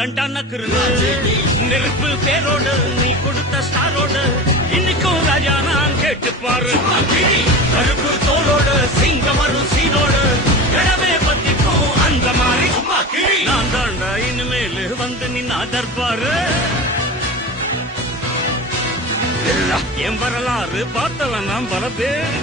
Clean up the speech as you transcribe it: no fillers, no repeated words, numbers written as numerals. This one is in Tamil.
டண்டா நக்குறது நெருப்பு பேரோடு நீ கொடுத்த ஸ்டாரோடு இன்னைக்கும் ராஜா நான் கேட்டு பாரு கருப்பு தோளோடு சிங்கம் வரும் சீனோடு இடமே பத்திக்கும் அந்த மாதிரி நான் தாண்டா இனிமேல் வந்து நின்னா தர்பாரு என் வரலாறு பார்த்தவன் நான் பல பேர்